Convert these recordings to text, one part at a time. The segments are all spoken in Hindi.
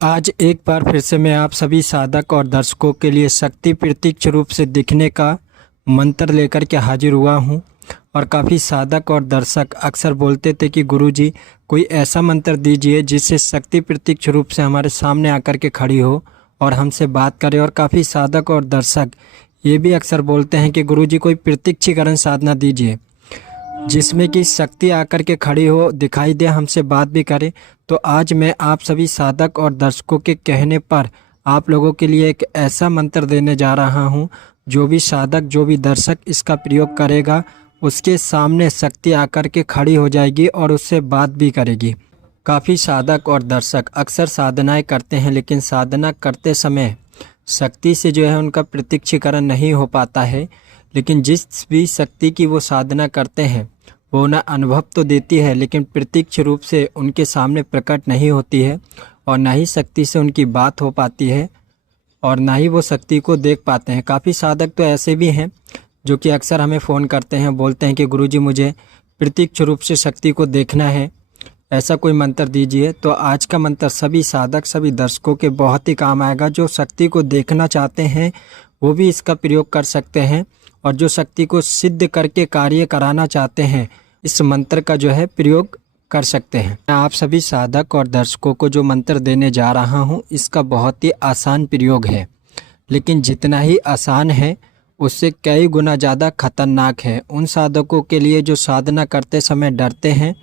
आज एक बार फिर से मैं आप सभी साधक और दर्शकों के लिए शक्ति प्रत्यक्ष रूप से दिखने का मंत्र लेकर के हाजिर हुआ हूँ। और काफ़ी साधक और दर्शक अक्सर बोलते थे कि गुरुजी कोई ऐसा मंत्र दीजिए जिससे शक्ति प्रत्यक्ष रूप से हमारे सामने आकर के खड़ी हो और हमसे बात करे। और काफ़ी साधक और दर्शक ये भी अक्सर बोलते हैं कि गुरुजी कोई प्रत्यक्षीकरण साधना दीजिए जिसमें कि शक्ति आकर के खड़ी हो, दिखाई दे, हमसे बात भी करे। तो आज मैं आप सभी साधक और दर्शकों के कहने पर आप लोगों के लिए एक ऐसा मंत्र देने जा रहा हूं, जो भी साधक जो भी दर्शक इसका प्रयोग करेगा उसके सामने शक्ति आकर के खड़ी हो जाएगी और उससे बात भी करेगी। काफ़ी साधक और दर्शक अक्सर साधनाएं करते हैं, लेकिन साधना करते समय शक्ति से जो है उनका प्रत्यक्षीकरण नहीं हो पाता है। लेकिन जिस भी शक्ति की वो साधना करते हैं वो ना अनुभव तो देती है, लेकिन प्रत्यक्ष रूप से उनके सामने प्रकट नहीं होती है और ना ही शक्ति से उनकी बात हो पाती है और ना ही वो शक्ति को देख पाते हैं। काफ़ी साधक तो ऐसे भी हैं जो कि अक्सर हमें फ़ोन करते हैं, बोलते हैं कि गुरुजी मुझे प्रत्यक्ष रूप से शक्ति को देखना है, ऐसा कोई मंत्र दीजिए। तो आज का मंत्र सभी साधक सभी दर्शकों के बहुत ही काम आएगा। जो शक्ति को देखना चाहते हैं वो भी इसका प्रयोग कर सकते हैं, और जो शक्ति को सिद्ध करके कार्य कराना चाहते हैं इस मंत्र का जो है प्रयोग कर सकते हैं। मैं आप सभी साधक और दर्शकों को जो मंत्र देने जा रहा हूं इसका बहुत ही आसान प्रयोग है, लेकिन जितना ही आसान है उससे कई गुना ज़्यादा खतरनाक है। उन साधकों के लिए जो साधना करते समय डरते हैं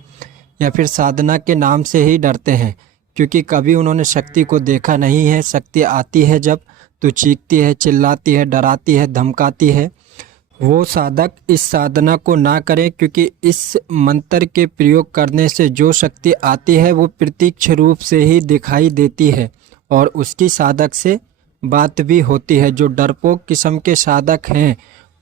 या फिर साधना के नाम से ही डरते हैं, क्योंकि कभी उन्होंने शक्ति को देखा नहीं है। शक्ति आती है जब तो चीखती है, चिल्लाती है, डराती है, धमकाती है। वो साधक इस साधना को ना करें, क्योंकि इस मंत्र के प्रयोग करने से जो शक्ति आती है वो प्रत्यक्ष रूप से ही दिखाई देती है और उसकी साधक से बात भी होती है। जो डरपोक किस्म के साधक हैं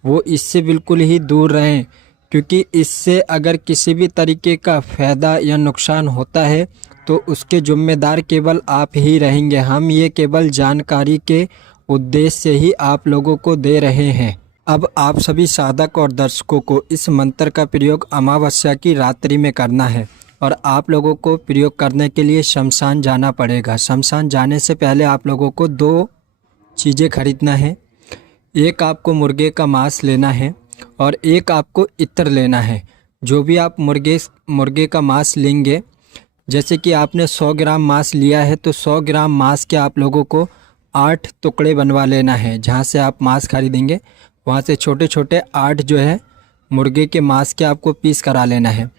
वो इससे बिल्कुल ही दूर रहें, क्योंकि इससे अगर किसी भी तरीके का फ़ायदा या नुकसान होता है तो उसके जिम्मेदार केवल आप ही रहेंगे। हम ये केवल जानकारी के उद्देश्य से ही आप लोगों को दे रहे हैं। अब आप सभी साधक और दर्शकों को इस मंत्र का प्रयोग अमावस्या की रात्रि में करना है, और आप लोगों को प्रयोग करने के लिए शमशान जाना पड़ेगा। शमशान जाने से पहले आप लोगों को दो चीज़ें खरीदना है। एक आपको मुर्गे का मांस लेना है और एक आपको इत्र लेना है। जो भी आप मुर्गे का मांस लेंगे, जैसे कि आपने 100 ग्राम मांस लिया है तो 100 ग्राम मांस के आप लोगों को 8 टुकड़े बनवा लेना है। जहाँ से आप मांस खरीदेंगे वहाँ से छोटे छोटे 8 जो है मुर्गे के मांस के आपको पीस करा लेना है।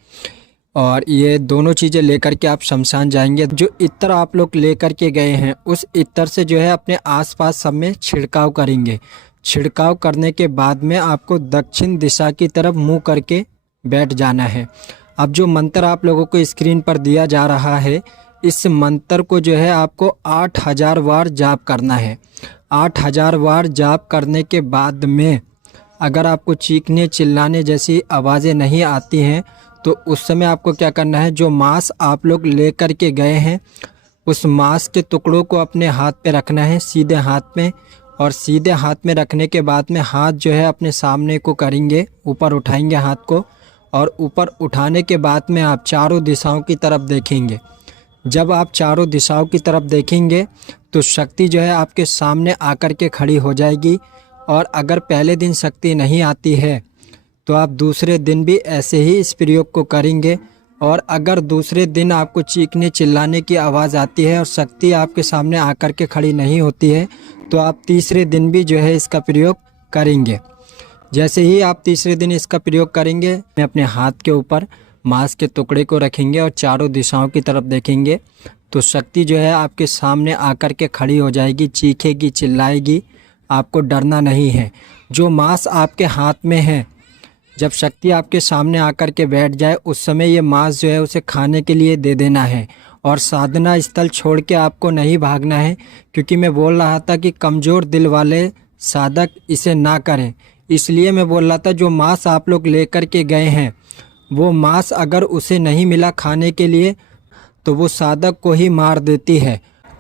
और ये दोनों चीज़ें लेकर के आप शमशान जाएंगे। जो इत्र आप लोग लेकर के गए हैं उस इत्र से जो है अपने आसपास सब में छिड़काव करेंगे। छिड़काव करने के बाद में आपको दक्षिण दिशा की तरफ मुंह करके बैठ जाना है। अब जो मंत्र आप लोगों को स्क्रीन पर दिया जा रहा है, इस मंत्र को जो है आपको 8000 बार जाप करना है। 8000 बार जाप करने के बाद में अगर आपको चीखने चिल्लाने जैसी आवाज़ें नहीं आती हैं तो उस समय आपको क्या करना है, जो मांस आप लोग ले कर के गए हैं उस मांस के टुकड़ों को अपने हाथ पे रखना है, सीधे हाथ में। और सीधे हाथ में रखने के बाद में हाथ जो है अपने सामने को करेंगे, ऊपर उठाएंगे हाथ को, और ऊपर उठाने के बाद में आप चारों दिशाओं की तरफ देखेंगे। जब आप चारों दिशाओं की तरफ देखेंगे तो शक्ति जो है आपके सामने आकर के खड़ी हो जाएगी। और अगर पहले दिन शक्ति नहीं आती है तो आप दूसरे दिन भी ऐसे ही इस प्रयोग को करेंगे। और अगर दूसरे दिन आपको चीखने चिल्लाने की आवाज़ आती है और शक्ति आपके सामने आकर के खड़ी नहीं होती है तो आप तीसरे दिन भी जो है इसका प्रयोग करेंगे। जैसे ही आप तीसरे दिन इसका प्रयोग करेंगे, मैं अपने हाथ के ऊपर मांस के टुकड़े को रखेंगे और चारों दिशाओं की तरफ देखेंगे तो शक्ति जो है आपके सामने आकर के खड़ी हो जाएगी, चीखेगी, चिल्लाएगी। आपको डरना नहीं है। जो मांस आपके हाथ में है, जब शक्ति आपके सामने आकर के बैठ जाए उस समय ये मांस जो है उसे खाने के लिए दे देना है। और साधना स्थल छोड़ के आपको नहीं भागना है, क्योंकि मैं बोल रहा था कि कमज़ोर दिल वाले साधक इसे ना करें। इसलिए मैं बोल रहा था जो मांस आप लोग लेकर के गए हैं वो मांस अगर उसे नहीं मिला खाने के लिए तो वो साधक को ही मार देती है।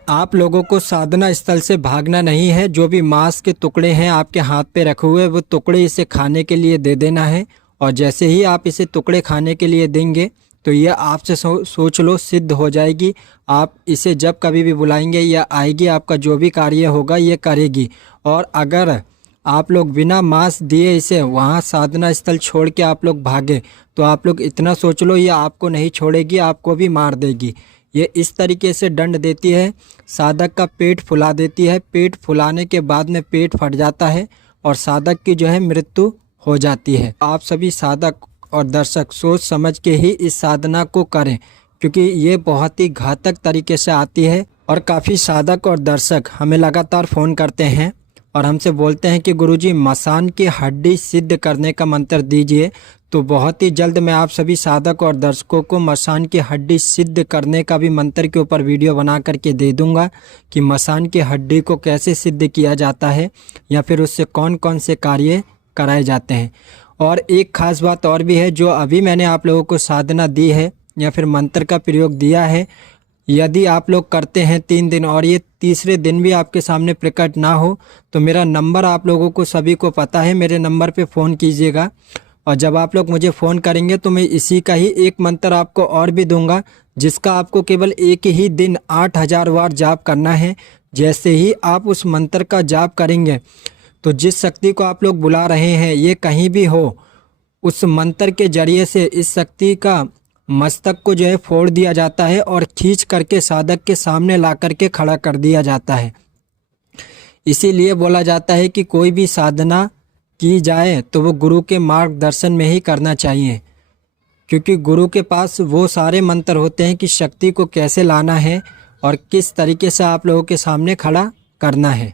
आप लोगों को साधना स्थल से भागना नहीं है। जो भी मांस के टुकड़े हैं आपके हाथ पे रखे हुए वो टुकड़े इसे खाने के लिए दे देना है। और जैसे ही आप इसे टुकड़े खाने के लिए देंगे तो ये आपसे सोच लो सिद्ध हो जाएगी। आप इसे जब कभी भी बुलाएंगे या आएगी, आपका जो भी कार्य होगा ये करेगी। और अगर आप लोग बिना मांस दिए इसे वहाँ साधना स्थल छोड़ के आप लोग भागे तो आप लोग इतना सोच लो ये आपको नहीं छोड़ेगी, आपको भी मार देगी। ये इस तरीके से दंड देती है, साधक का पेट फुला देती है। पेट फुलाने के बाद में पेट फट जाता है और साधक की जो है मृत्यु हो जाती है। आप सभी साधक और दर्शक सोच समझ के ही इस साधना को करें, क्योंकि ये बहुत ही घातक तरीके से आती है। और काफ़ी साधक और दर्शक हमें लगातार फ़ोन करते हैं और हमसे बोलते हैं कि गुरुजी मसान की हड्डी सिद्ध करने का मंत्र दीजिए। तो बहुत ही जल्द मैं आप सभी साधक और दर्शकों को मसान की हड्डी सिद्ध करने का भी मंत्र के ऊपर वीडियो बना करके दे दूंगा कि मसान की हड्डी को कैसे सिद्ध किया जाता है या फिर उससे कौन कौन से कार्य कराए जाते हैं। और एक ख़ास बात और भी है, जो अभी मैंने आप लोगों को साधना दी है या फिर मंत्र का प्रयोग दिया है, यदि आप लोग करते हैं 3 दिन और ये तीसरे दिन भी आपके सामने प्रकट ना हो तो मेरा नंबर आप लोगों को सभी को पता है, मेरे नंबर पे फ़ोन कीजिएगा। और जब आप लोग मुझे फ़ोन करेंगे तो मैं इसी का ही एक मंत्र आपको और भी दूंगा, जिसका आपको केवल एक ही दिन 8000 बार जाप करना है। जैसे ही आप उस मंत्र का जाप करेंगे तो जिस शक्ति को आप लोग बुला रहे हैं ये कहीं भी हो, उस मंत्र के जरिए से इस शक्ति का मस्तक को जो है फोड़ दिया जाता है और खींच करके साधक के सामने ला करके खड़ा कर दिया जाता है। इसीलिए बोला जाता है कि कोई भी साधना की जाए तो वो गुरु के मार्गदर्शन में ही करना चाहिए, क्योंकि गुरु के पास वो सारे मंत्र होते हैं कि शक्ति को कैसे लाना है और किस तरीके से आप लोगों के सामने खड़ा करना है।